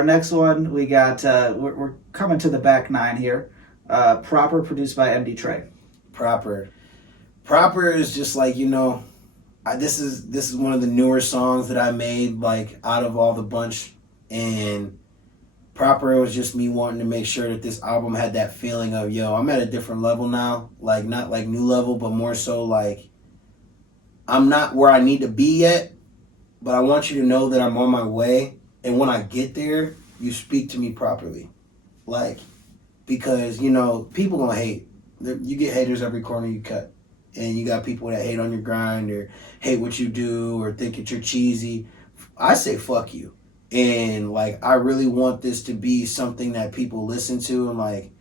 our next one, we got, we're coming to the back nine here. Proper, produced by MD Trey. Proper is just like, this is one of the newer songs that I made, like, out of all the bunch. And Proper was just me wanting to make sure that this album had that feeling of, I'm at a different level now. Like, not like new level, but more so like, I'm not where I need to be yet, but I want you to know that I'm on my way. And when I get there, you speak to me properly. Like, because, people gonna hate. You get haters every corner you cut. And you got people that hate on your grind or hate what you do or think that you're cheesy. I say fuck you. And, like, I really want this to be something that people listen to and, like,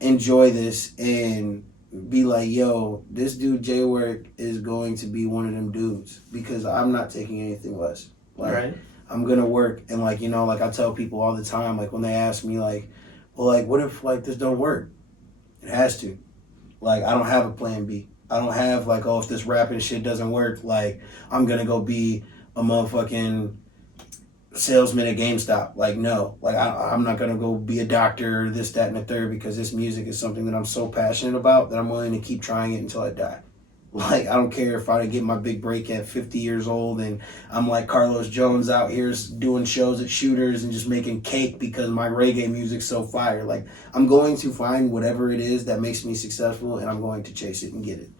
enjoy this and be like, yo, this dude J-Work is going to be one of them dudes because I'm not taking anything less. Like, right. I'm going to work. And, like, like I tell people all the time, like, when they ask me, like, well, like, what if, like, this don't work? It has to. Like, I don't have a plan B. I don't have, like, oh, if this rapping shit doesn't work, like, I'm going to go be a motherfucking salesman at GameStop. Like, no. Like, I'm not going to go be a doctor or this, that, and the third because this music is something that I'm so passionate about that I'm willing to keep trying it until I die. Like, I don't care if I get my big break at 50 years old and I'm like Carlos Jones out here doing shows at Shooters and just making cake because my reggae music's so fire. Like, I'm going to find whatever it is that makes me successful and I'm going to chase it and get it.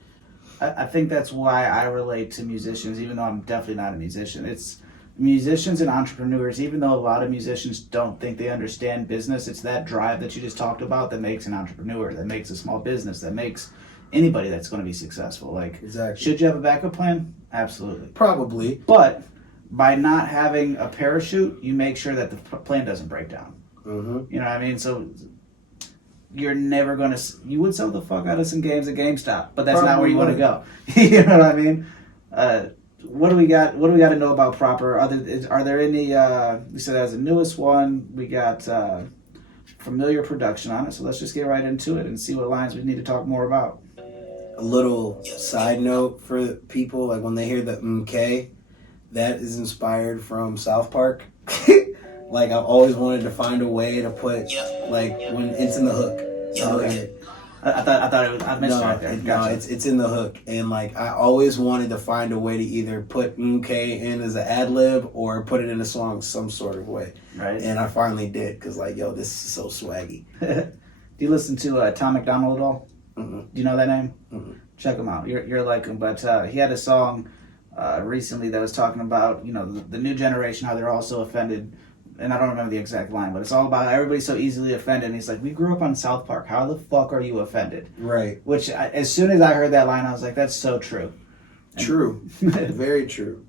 I think that's why I relate to musicians, even though I'm definitely not a musician. It's musicians and entrepreneurs, even though a lot of musicians don't think they understand business, it's that drive that you just talked about that makes an entrepreneur, that makes a small business, that makes anybody that's going to be successful. Like, exactly. Should you have a backup plan? Absolutely. Probably. But by not having a parachute, you make sure that the plane doesn't break down. Mm-hmm. You know what I mean? So you're never going to... You would sell the fuck out of some games at GameStop, but that's not where you want to go. You know what I mean? What do we got? What do we got to know about Proper? Are there any... you said that's the newest one. We got familiar production on it, so let's just get right into it and see what lines we need to talk more about. A little side note for people, like when they hear the MK, that is inspired from South Park. Like, I've always wanted to find a way to put, like, when it's in the hook. Okay. I thought it was... I mentioned it right there. Gotcha. No, it's in the hook. And, like, I always wanted to find a way to either put MK in as an ad-lib or put it in a song some sort of way. Right. And I finally did, because, like, yo, this is so swaggy. Do you listen to Tom McDonald at all? Mm-hmm. Do you know that name? Mm-hmm. Check him out. You're like him. But he had a song recently that was talking about, the new generation, how they're all so offended. And I don't remember the exact line, but it's all about how everybody's so easily offended. And he's like, we grew up on South Park. How the fuck are you offended? Right. Which, as soon as I heard that line, I was like, that's so true. True. Very true.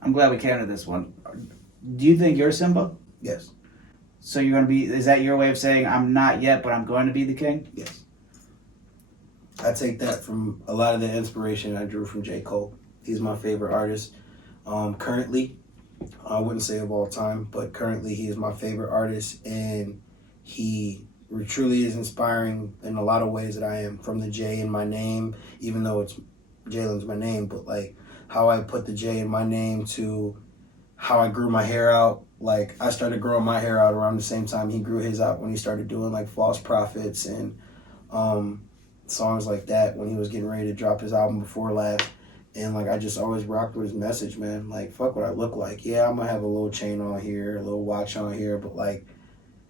I'm glad we came to this one. Do you think you're Simba? Yes. So you're going to be... Is that your way of saying, I'm not yet, but I'm going to be the king? Yes. I take that from a lot of the inspiration I drew from J. Cole. He's my favorite artist. Currently, I wouldn't say of all time, but currently he is my favorite artist, and he truly is inspiring in a lot of ways that I am. From the J in my name, even though it's Jalen's my name, but like how I put the J in my name to how I grew my hair out. Like, I started growing my hair out around the same time he grew his out, when he started doing like False Prophets and songs like that, when he was getting ready to drop his album before last. And like, I just always rocked with his message, man. Like, fuck what I look like. Yeah, I'm gonna have a little chain on here, a little watch on here, but like,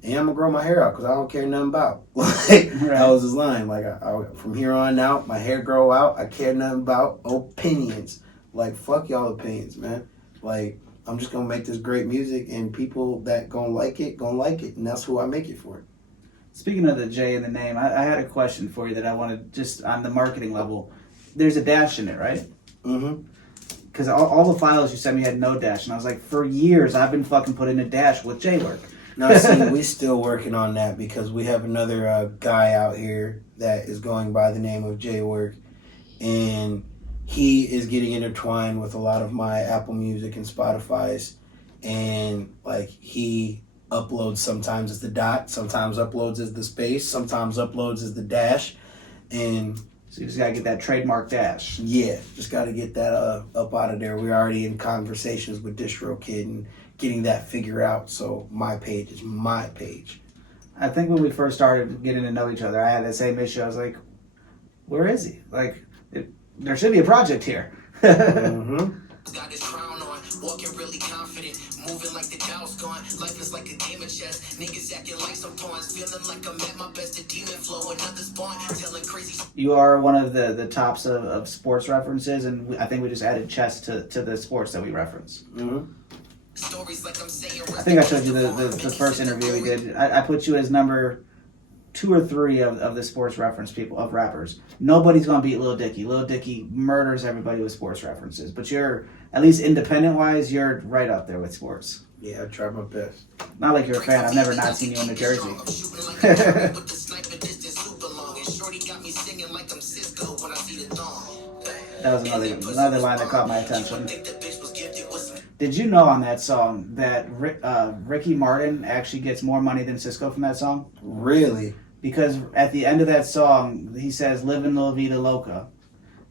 and I'm gonna grow my hair out because I don't care nothing about. Like, right. That was his line. Like, I from here on out, my hair grow out. I care nothing about opinions. Like, fuck y'all opinions, man. Like, I'm just gonna make this great music, and people that gonna like it, and that's who I make it for. Speaking of the J in the name, I had a question for you that I wanted, just on the marketing level. There's a dash in it, right? Mm-hmm. Because all the files you sent me had no dash, and I was like, for years I've been fucking putting a dash with J-Work. Now, see, we still working on that because we have another guy out here that is going by the name of Jay Work, and he is getting intertwined with a lot of my Apple Music and Spotify's, and like he uploads sometimes as the dot, sometimes uploads as the space, sometimes uploads as the dash, and so you just gotta get that trademark dash. yeah, just got to get that up out of there. We're already in conversations with DistroKid and getting that figured out. So my page is my page. I think when we first started getting to know each other, I had the same issue. I was like, "Where is he? Like, there should be a project here." Mm-hmm. Got his crown on, walking really confident, moving like the Dow's gone. Life is like a game of chess. Niggas acting like some pawns, feeling like I'm at my best. A demon flow, another spawn, telling crazy. You are one of the tops of sports references, and I think we just added chess to the sports that we reference. Mm-hmm. Stories like I'm saying. I think I showed you the first interview we did. I put you as number 2 or 3 of the sports reference people, of rappers. Nobody's gonna beat Lil Dicky. Lil Dicky murders everybody with sports references, but you're, at least independent wise, you're right up there with sports. Yeah, I tried my best. Not like you're a fan. I've never not seen you in New Jersey. That was another line that caught my attention. Did you know on that song that Ricky Martin actually gets more money than Cisco from that song? Really? Because at the end of that song, he says "Livin' La Vida Loca,"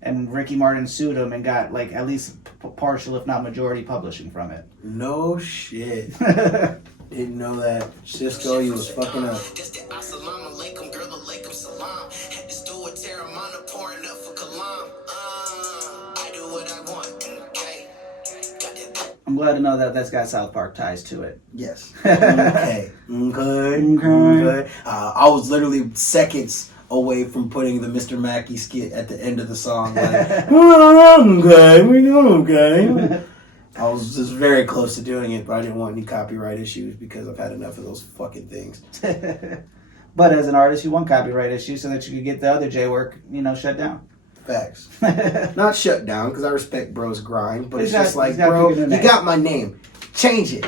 and Ricky Martin sued him and got like at least partial, if not majority, publishing from it. No shit. Didn't know that. Cisco, you was fucking up. I'm glad to know that that's got South Park ties to it. Yes. Okay. Okay. I was literally seconds away from putting the Mr. Mackey skit at the end of the song. Like, okay, we doing okay. I was just very close to doing it, but I didn't want any copyright issues because I've had enough of those fucking things. But as an artist, you want copyright issues so that you could get the other J work, shut down. Facts. Not shut down, because I respect bro's grind, but it's He's just got- like, he's got bro, bigger than you that. got my name. Change it.